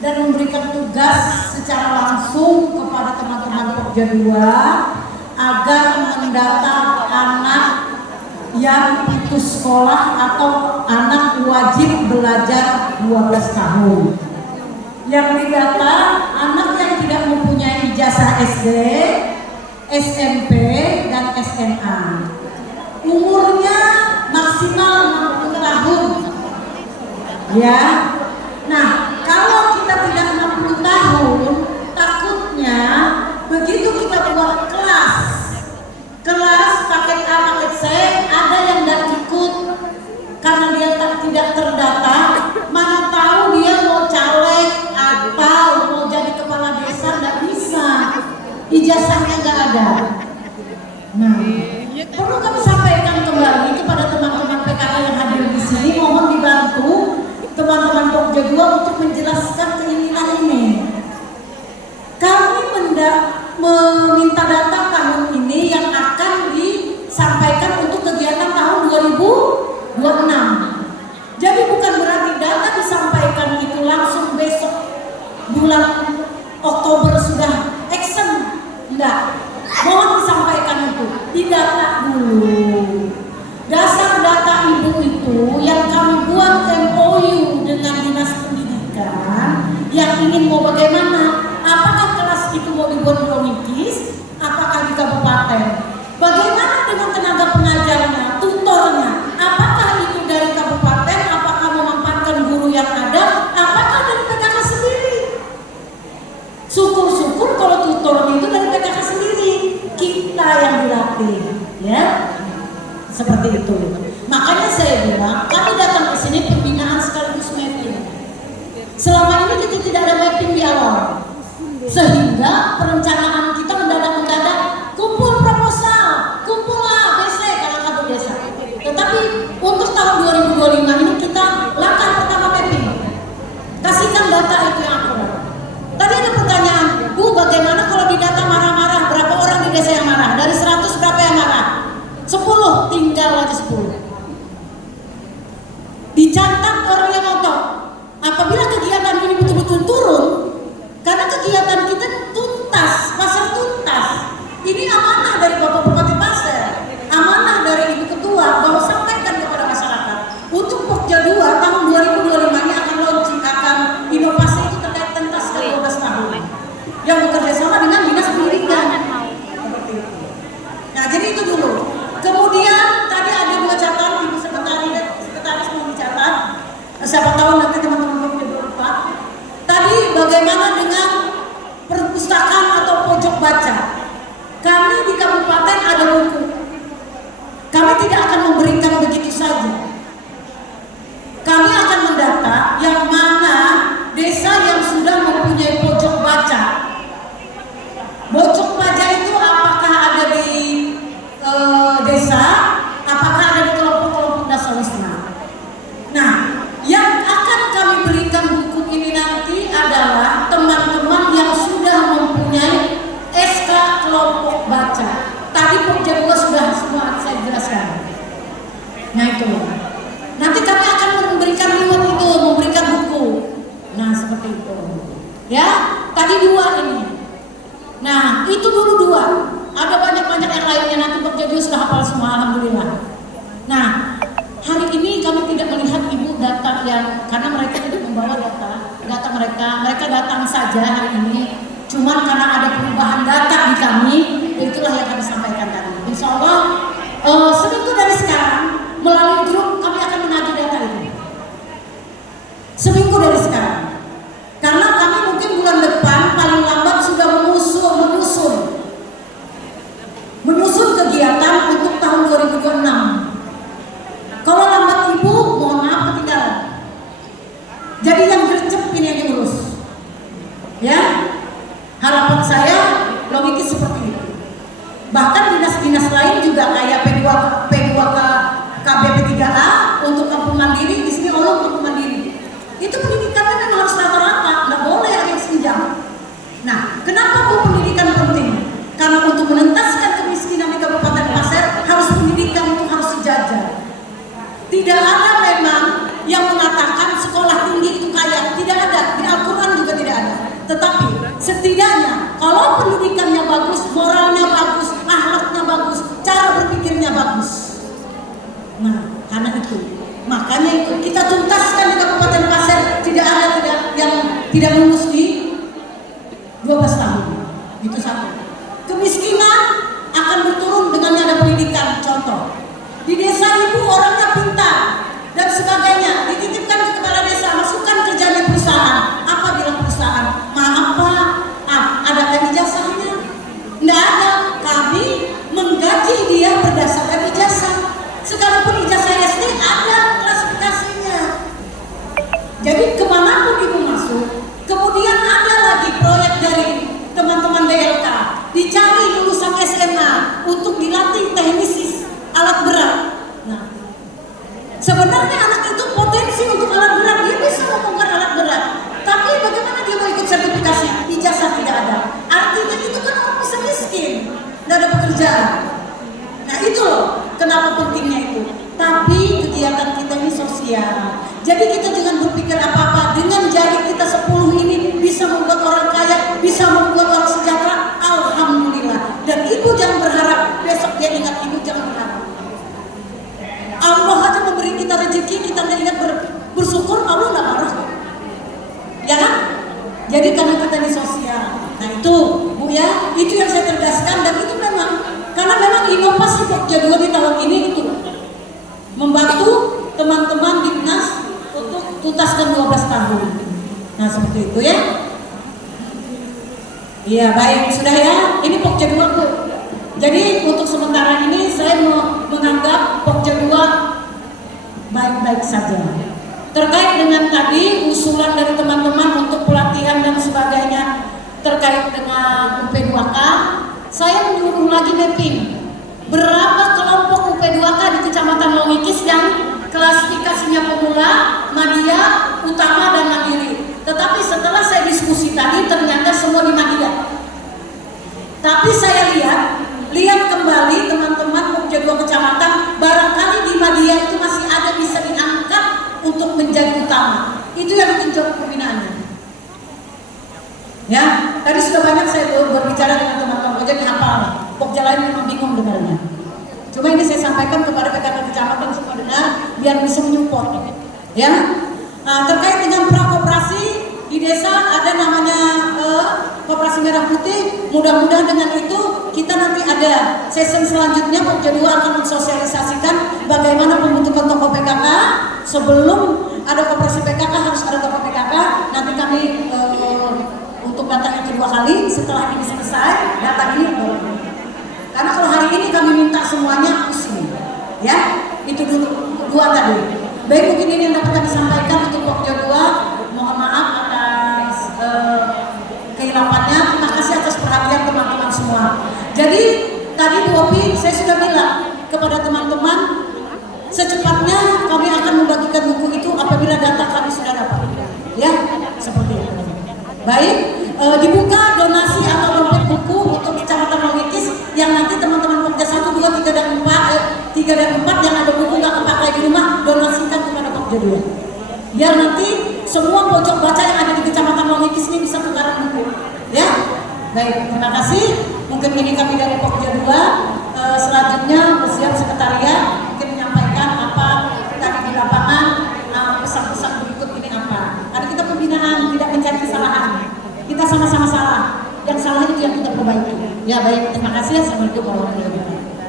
dan memberikan tugas secara langsung kepada teman-teman Pokja 2 agar mendata anak yang putus sekolah atau anak wajib belajar 12 tahun. Yang didata anak yang tidak mempunyai ijazah SD, SMP, dan SMA. Umurnya maksimal 60 tahun. Ya. Nah, kalau kita tidak 60 tahun, takutnya begitu kita buat kelas paket A, paket C, ada yang tidak ikut karena dia tidak terdata. Mana tahu dia mau caleg atau mau jadi kepala desa, tidak bisa, ijazahnya nggak ada. Nah, perlu kami sampaikan kembali kepada teman-teman PKK yang hadir di sini, mohon dibantu teman-teman Pokja 2 untuk menjelaskan keinginan ini. Kami meminta data tahun ini yang akan disampaikan untuk kegiatan tahun 2026. Jadi bukan berarti data disampaikan itu langsung besok bulan Oktober sudah action. Enggak. Mohon disampaikan itu, didata dulu. Dasar data ibu itu yang kami buat MOU dengan Dinas Pendidikan yang ingin mau bagaimana, apakah kelas itu mau dibuat di Romikis, apakah di kabupaten, bagaimana dengan tenaga pengajarnya, tutornya, apakah itu dari kabupaten, apakah memanfaatkan guru yang ada, apakah dari PKK sendiri. Syukur-syukur kalau tutornya itu dari PKK sendiri, kita yang dilatih, ya. Seperti itu. Makanya saya bilang, kami datang ke sini pembinaan sekaligus mapping. Selama ini kita tidak ada mapping di awal, sehingga perencanaan kita mendadak kumpul proposal, kumpul A, B, C kalau kabut desa. Tetapi untuk tahun 2025 ini kita langkah pertama mapping. Kasihkan data itu yang akurat. Tadi ada pertanyaan, Bu, bagaimana kalau di data marah-marah, berapa orang di desa yang marah? Dari 100 berapa yang marah? 10, tinggal lagi 10. Dicatat orang yang ngotot. Apabila kegiatan ini betul-betul turun, karena kegiatan kita tuntas, pasar tuntas. Ini amanah dari Bapak Bupati Pasir, amanah dari Ibu Ketua, bahwa sampaikan kepada masyarakat. Untuk Pokja 2 tahun 2025 ini akan launching, akan inovasi itu terkait tuntas ke 12 tahun. Yang bekerja sama dengan Dinas Pendidikan. Nah, jadi itu dulu. Kemudian tadi ada 2 catatan, Ibu Sekretaris mau dicatat. Siapa tahu nanti teman-teman Pokja 24. Tadi bagaimana dengan perpustakaan atau pojok baca? Kami di kabupaten ada buku. Kami tidak akan memberikan begitu saja. Kami akan mendata yang mana desa yang sudah mempunyai pojok baca. Pojok baca itu apakah ada di desa, apakah ada di kelompok-kelompok dasawisma. Nah, yang akan kami berikan buku ini nanti adalah teman-teman yang sudah mempunyai SK kelompok baca. Tadi Pokja 2 sudah semua saya jelaskan. Nah itu. Nanti kami akan memberikan reward itu, memberikan buku. Nah seperti itu. Ya, tadi 2 ini. Nah itu dulu 2. Ada banyak-banyak yang lainnya, nanti Pokja 2 sudah hafal semua, alhamdulillah. Nah, hari ini kami tidak melihat ibu data yang, karena mereka tidak membawa data mereka datang saja hari ini. Cuman karena ada perubahan data di kami, itulah yang kami sampaikan tadi. Insya Allah seminggu dari sekarang melalui grup kami akan menagih data itu. Seminggu dari sekarang, karena kami mungkin bulan depan paling lambat sudah menyusun kegiatan untuk tahun 2026. Kalau lambat ibu, mohon maaf ketinggalan. Jadi yang gercep ini yang diurus. Ya, harapan saya logikis seperti itu. Bahkan dinas-dinas lain juga kayak P2K KBP 3A untuk kampung mandiri, di sini Allah kampung mandiri. Itu pendidikan Makanya itu kita tuntaskan di Kabupaten Pasir, tidak ada yang tidak lulus di 12 tahun. Itu satu. Kemiskinan akan berturun dengan ada pendidikan. Contoh, di desa ibu orangnya pintar dan sebagainya, dititipkan ke kepala desa, masukkan kerjanya perusahaan. Apa bilang perusahaan? Maaf Pak, ada kan ijazahnya? Tidak ada. Kami menggaji dia berdasarkan ijazah. Sekalipun ijazah SD ada klasifikasinya. Jadi kemanapun ibu masuk, kemudian ada lagi proyek dari teman-teman DLK, dicari lulusan SMA untuk dilatih teknisi alat berat. Nah, sebenarnya anak itu potensi untuk alat berat, dia bisa membongkar alat berat. Tapi bagaimana dia mau ikut sertifikasi? Ijazah tidak ada. Artinya itu kan orang bisa miskin, tidak ada pekerjaan. Nah itu loh, kenapa pentingnya itu. Tapi kegiatan kita ini sosial. Jadi kita jangan berpikir apa-apa. Dengan jari kita 10 ini bisa membuat orang kaya, bisa membuat orang sejahtera. Alhamdulillah. Dan ibu jangan berharap besok dia ingat, ibu jangan berharap. Allah aja memberi kita rezeki, kita nggak ingat bersyukur, Allah nggak marah. Ya kan? Jadi karena kita ini sosial. Nah itu Bu ya, itu yang saya tegaskan. Dan itu memang, karena memang inovasi Pokja 2 di tahun ini itu membantu teman-teman Dinas untuk tuntaskan 12 tahun. Nah seperti itu ya. Iya baik, sudah ya. Ini Pokja 2 Bu. Jadi untuk sementara ini saya menganggap Pokja 2 baik-baik saja. Terkait dengan tadi usulan dari teman-teman untuk pelatihan dan sebagainya terkait dengan UP2K, saya menyuruh lagi mapping berapa kelompok UP2K di Kecamatan Longikis yang klasifikasinya pemula, madya, utama dan mandiri. Tetapi setelah saya diskusi tadi ternyata semua di madya. Tapi saya lihat kembali teman-teman Pokja 2 kecamatan, barangkali di madya itu masih ada bisa diangkat untuk menjadi utama. Itu yang ditinjau pembinaannya. Ya, tadi sudah banyak saya berbicara dengan teman-teman Pokja, hafal. Pokja lain memang bingung dengarnya. Cuma ini saya sampaikan kepada PKK kecamatan semua dengar, biar bisa menyupport. Ya, terkait dengan prakoperasi di desa ada namanya Koperasi Merah Putih. Mudah-mudahan dengan itu kita nanti ada sesi selanjutnya Pokja 2 akan mensosialisasikan bagaimana pembentukan toko PKK. Sebelum ada koperasi PKK harus ada toko PKK. Nanti kami untuk datang yang kedua kali setelah ini selesai datang ini karena kalau hari ini kami minta semuanya pusing ya, itu dulu dua tadi. Baik, mungkin ini yang dapat kami sampaikan untuk Pokja 2. Mohon maaf atas kehilafannya. Terima kasih atas perhatian teman-teman semua. Jadi tadi Bu Opi saya sudah bilang kepada teman-teman, secepatnya kami akan membagikan buku itu apabila data kami sudah dapat. Ya, seperti itu. Baik, dibuka donasi atau dompet buku untuk Kecamatan Longikis yang nanti teman-teman Pokja 1, 2, 3 dan 4 yang ada buku nggak kepakai di rumah, donasikan kepada Pokja 2. Biar nanti semua pojok baca yang ada di Kecamatan Longikis ini bisa tukaran buku. Ya, baik, terima kasih. Mungkin ini kami dari Pokja 2. Selanjutnya bersiap sekretariat mungkin menyampaikan apa tadi di lapangan, pesan-pesan berikut ini apa. Karena kita pembinaan tidak mencari kesalahan, kita sama-sama salah. Yang salah itu yang kita perbaiki. Ya baik, terima kasih. Assalamualaikum warahmatullahi wabarakatuh.